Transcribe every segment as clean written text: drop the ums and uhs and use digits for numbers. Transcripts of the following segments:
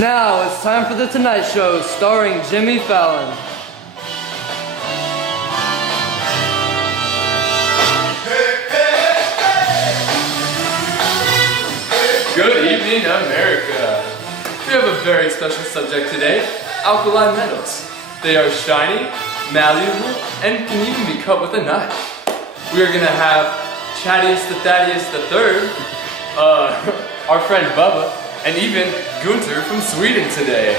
Now it's time for The Tonight Show, starring Jimmy Fallon. Good evening, America. We have a very special subject today, alkali metals. They are shiny, malleable, and can even be cut with a knife. We are gonna have Chattius the Thaddeus the Third, our friend Bubba, and even Gunter from Sweden today.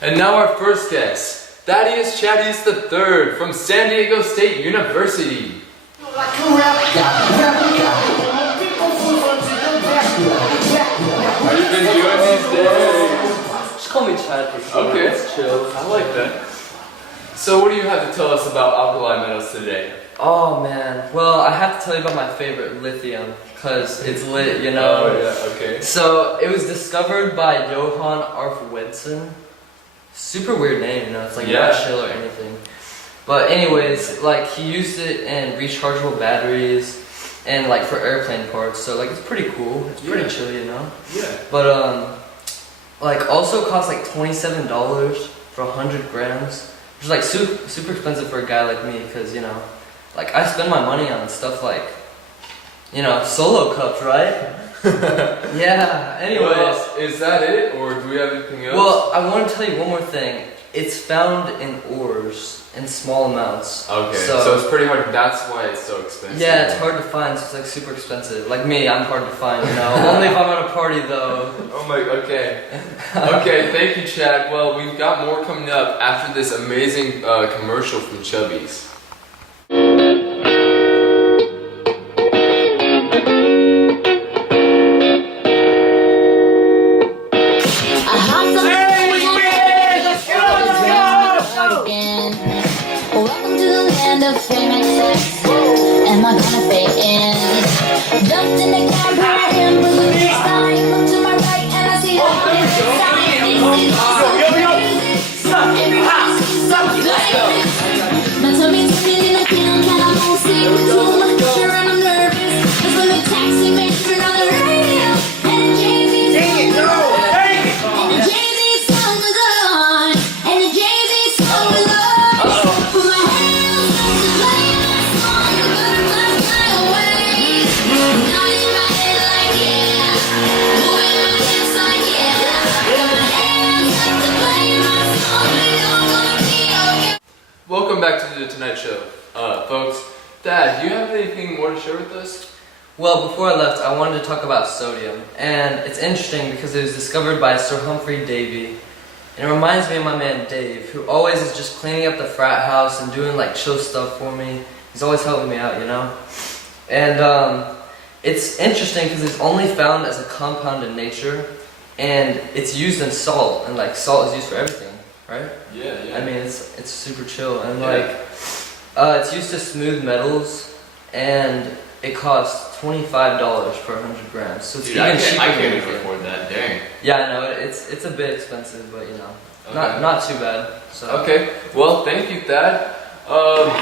And now our first guest, Thaddeus Chattius the Third from San Diego State University. What you been doing these days? Just call me Chad for short. Okay, it's chill. I like that. So what do you have to tell us about alkali metals today? Oh man, well I have to tell you about my favorite, lithium, because it's lit, you know? Oh yeah, okay. So it was discovered by Johann Arfwedson. Super weird name, you know, it's like not chill or anything. But anyways, like he used it in rechargeable batteries and like for airplane parts, so like it's pretty cool. It's pretty chill, you know? Yeah. But like also costs like $27 for 100 grams. Which is like super expensive for a guy like me, because you know, like I spend my money on stuff like, you know, solo cups, right? Yeah. Anyways, well, is that it, or do we have anything else? well, I want to tell you one more thing. It's found in ores in small amounts. Okay. So it's pretty hard. That's why it's so expensive. Yeah, it's hard to find. So it's like super expensive. Like me, I'm hard to find. You know, only if I'm at a party though. Oh my. Okay. Okay. Thank you, Chad. Well, we've got more coming up after this amazing commercial from Chubby's. Am I gonna fit in? Jumped in the cab, here I am, but look this time. Look to my right and I see the my tummy's turning in a can, and I'm on sleep. Too much pressure and I'm nervous. That's when the taxi man turned on the radio, and the Jay-Z song was on. And the Jay-Z song was on. And the Jay-Z song was on. Put my hands up to play my song, the butterflies fly away. Nodding my head like yeah, moving my hips like yeah. Got my hands up to play my song, we know I'm gonna be okay. Welcome back to the Tonight Show, folks. Dad, do you have anything more to share with us? Well, before I left, I wanted to talk about sodium, and it's interesting because it was discovered by Sir Humphrey Davy. And it reminds me of my man Dave, who always is just cleaning up the frat house and doing like chill stuff for me. He's always helping me out, you know? And it's interesting because it's only found as a compound in nature, and it's used in salt, and like salt is used for everything, right? Yeah, yeah. I mean, it's super chill, and like it's used to smooth metals, and it costs $25 per 100 grams. So it's Dude, even cheaper. I than can't lithium. afford that. Dang. Yeah, I know it's a bit expensive, but you know, Okay. not too bad. So Okay. Well, thank you, Thad. Yeah,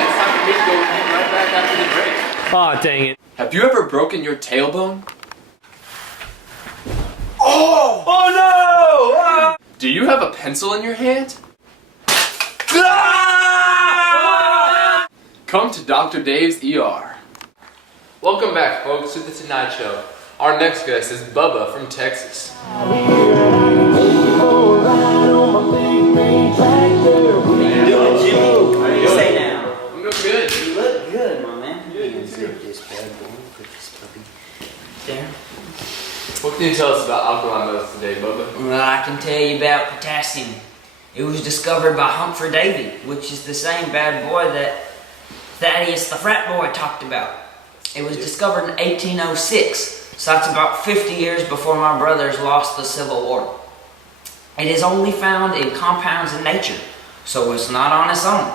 it's time for me to go get right back after the break. Aw, dang it. Have you ever broken your tailbone? Oh no! Ah! Do you have a pencil in your hand? Ah! Come to Dr. Dave's ER. Welcome back, folks, to the Tonight Show. Our next guest is Bubba from Texas. How you doing, Jimmy? How do you say now? I'm doing good. You look good, my man. Put this bad boy, put this puppy there. What can you tell us about alkali metals today, Bubba? Well, I can tell you about potassium. It was discovered by Humphrey Davy, which is the same bad boy that Thaddeus the frat boy talked about. It was discovered in 1806, so that's about 50 years before my brothers lost the Civil War. It is only found in compounds in nature, so it's not on its own.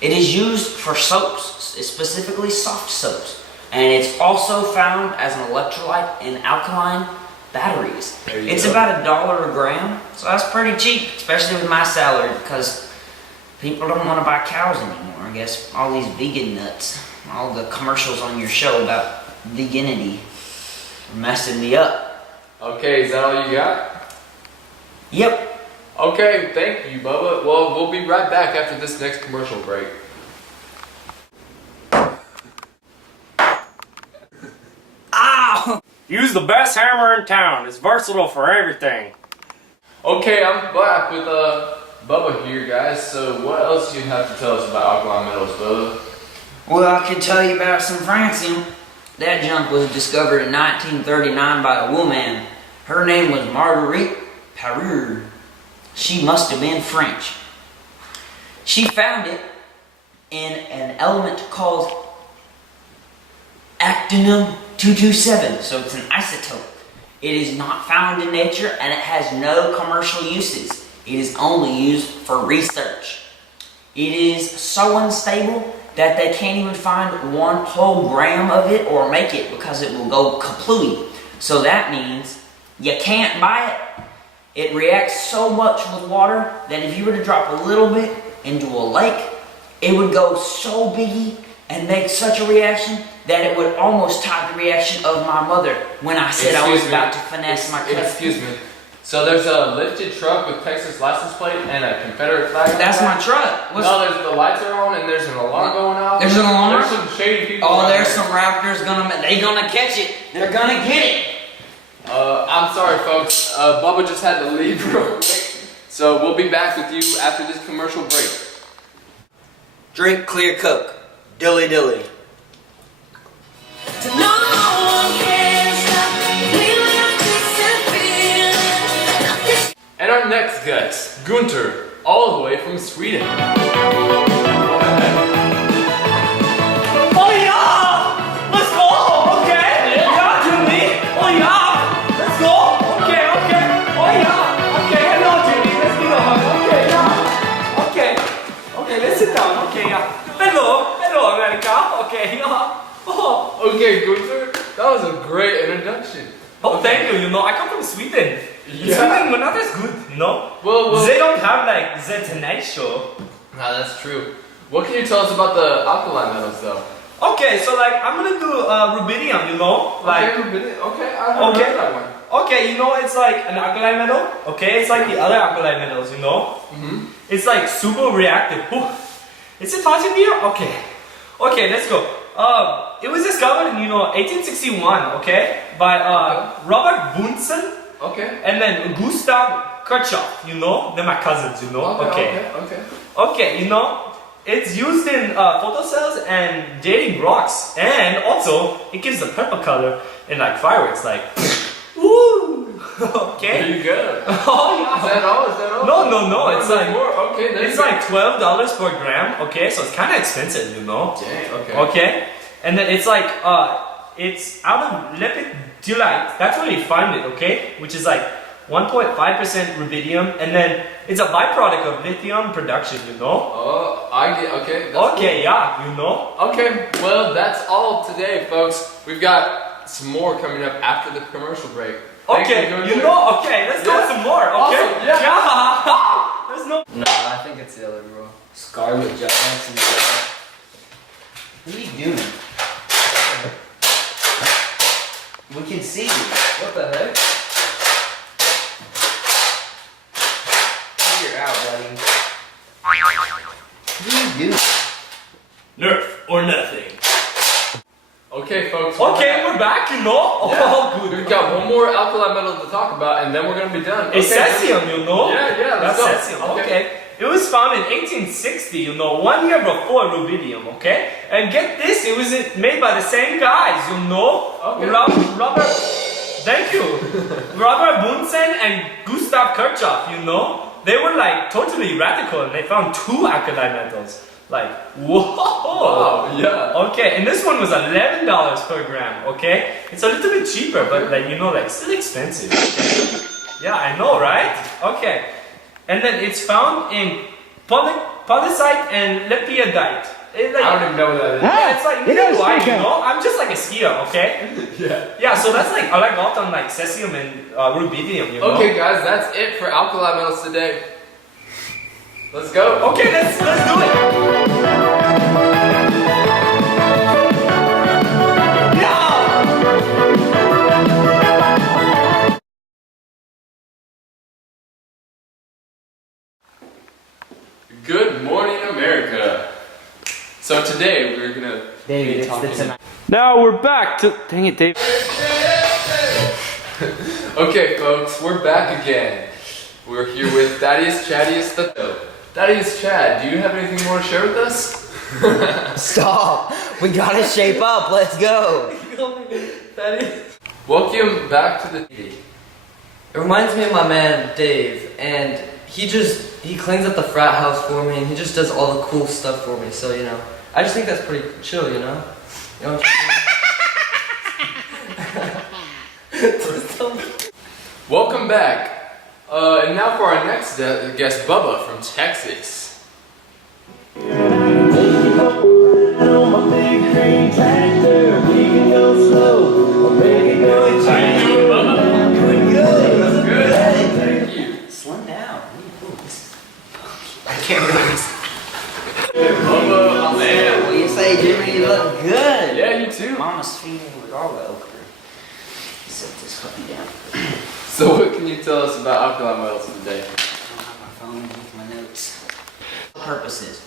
It is used for soaps, specifically soft soaps, and it's also found as an electrolyte in alkaline batteries. It's about $1 a gram, so that's pretty cheap, especially with my salary, because people don't want to buy cows anymore. I guess all these vegan nuts, all the commercials on your show about veganity are messing me up. Okay, is that all you got? Yep. Okay, thank you, Bubba. Well, we'll be right back after this next commercial break. Ow! Use the best hammer in town. It's versatile for everything. Okay, I'm back with Bubba here, guys. So what else do you have to tell us about alkaline metals, Bubba? Well, I can tell you about some francium. That junk was discovered in 1939 by a woman. Her name was Marguerite Parure. She must have been French. She found it in an element called actinium-227, so it's an isotope. It is not found in nature and it has no commercial uses. It is only used for research. It is so unstable that they can't even find 1 whole gram of it or make it because it will go kaplooey. So that means you can't buy it. It reacts so much with water that if you were to drop a little bit into a lake, it would go so biggy and make such a reaction that it would almost type the reaction of my mother when I said I was about to finesse my cousin. Excuse me. So there's a lifted truck with Texas license plate and a Confederate flag. That's my truck. No, there's the lights are on and there's an alarm going off. There's an alarm? There's some shady people. Oh, out there's there. some raptors they gonna catch it. They're gonna get it. I'm sorry, folks. Bubba just had to leave real quick. So we'll be back with you after this commercial break. Drink clear Coke. Dilly dilly. And our next guest, Gunter, all the way from Sweden. Oh yeah! Let's go! Okay! Yeah, Jimmy! Oh yeah! Let's go! Okay, okay! Oh yeah! Okay, hello Jimmy! Let's give a hug! Okay, yeah! Okay! Okay, let's sit down! Okay, yeah! Hello! Hello America! Okay, yeah! Oh! Okay, Gunter, that was a great introduction. Oh, thank you. You know, I come from Sweden. Yeah. Sweden, we're not as good, you know? Well, They don't have like the Tonight Show. nah, that's true. What can you tell us about the alkaline metals, though? Okay, so like I'm gonna do rubidium, you know? Like Okay, I haven't Okay. heard that one. okay, you know it's like an alkaline metal. Okay, it's like the other alkaline metals, you know? Mm-hmm. It's like super reactive. Ooh. Is it touching here? Okay. Okay, let's go. It was discovered in 1861, okay, by Robert Bunsen Okay. and then Gustav Kirchhoff. You know, they're my cousins. You know. Okay. Okay, you know, it's used in photocells and dating rocks, and also it gives the purple color in like fireworks, like ooh. Okay. There you go. Oh yeah. Is that all? Is that all? No. It's There's like more. Okay, it's like $12 per gram. Okay, so it's kind of expensive, you know. Dang. Okay. Okay, and then it's like it's out of lepidolite. That's where you find it. Okay, which is like 1.5% rubidium, and then it's a byproduct of lithium production. You know. Oh, I get. Okay. That's Okay, yeah, you know. cool. Okay. Well, that's all today, folks. We've got some more coming up after the commercial break. Thank Okay, Gunter. you know. Okay, let's go Yeah. some more. Okay. Awesome, yeah. There's no. No, I think it's the other girl. Scarlett Johansson. What are you doing? We can see you. What the heck? Figure out, buddy. What are you doing? Nerf or nothing. Okay, folks. Okay, we're back. You know. Yeah. Oh, good. We've got one more alkaline metal to talk about, and then we're gonna be done. It's Okay, cesium, you know? Yeah, let's That's go. cesium. Okay. It was found in 1860, you know, 1 year before rubidium, okay? And get this, it was made by the same guys, you know? Okay. Robert, thank you. Robert Bunsen and Gustav Kirchhoff, you know? They were like totally radical and they found 2 alkaline metals. Like, whoa! Wow, yeah. Okay, and this one was $11 per gram, okay? It's a little bit cheaper, but like, you know, like, still expensive. Yeah, I know, right? Okay. And then it's found in polycite and lepidolite. It's like, I don't even know what that is. yeah, it's like, neither do I, you know? I'm just like a skier, okay? Yeah. Yeah, so that's like, I like got on like cesium and rubidium, you know? Okay, guys, that's it for alkaline metals today. Let's go. Okay, let's do it. So today we're gonna be talking. Now we're back to. Dang it, Dave. Okay, folks, we're back again. We're here with Thaddeus Chadius the Thaddeus Chad, do you have anything more to share with us? Stop! We gotta shape up. Let's go. Welcome back to the TV. It reminds me of my man Dave, and he cleans up the frat house for me, and he just does all the cool stuff for me. So you know, I just think that's pretty chill, you know. You know what I'm saying? Welcome back. And now for our next guest, Bubba from Texas. Slim down. I can't really. Bubba, my man. What do you say, Jimmy? You look good. Yeah, you too. Mama's feeding with garlic okra. Set this puppy down. So what can you tell us about alkaline oils today? I don't have my phone with my notes. Purposes.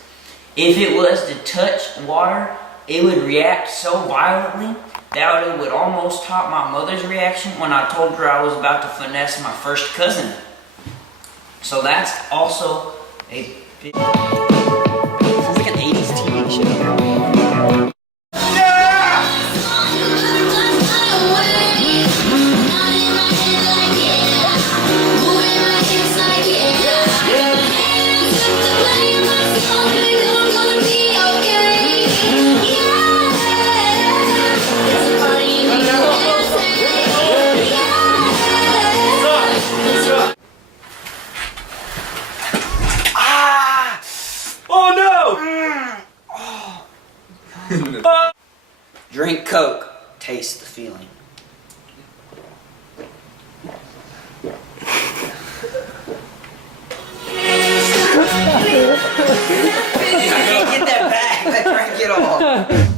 If it was to touch water, it would react so violently that it would almost top my mother's reaction when I told her I was about to finesse my first cousin. So that's also a big... Sounds like an 80s TV show. Drink Coke, taste the feeling. I can't get that back. I drank it all.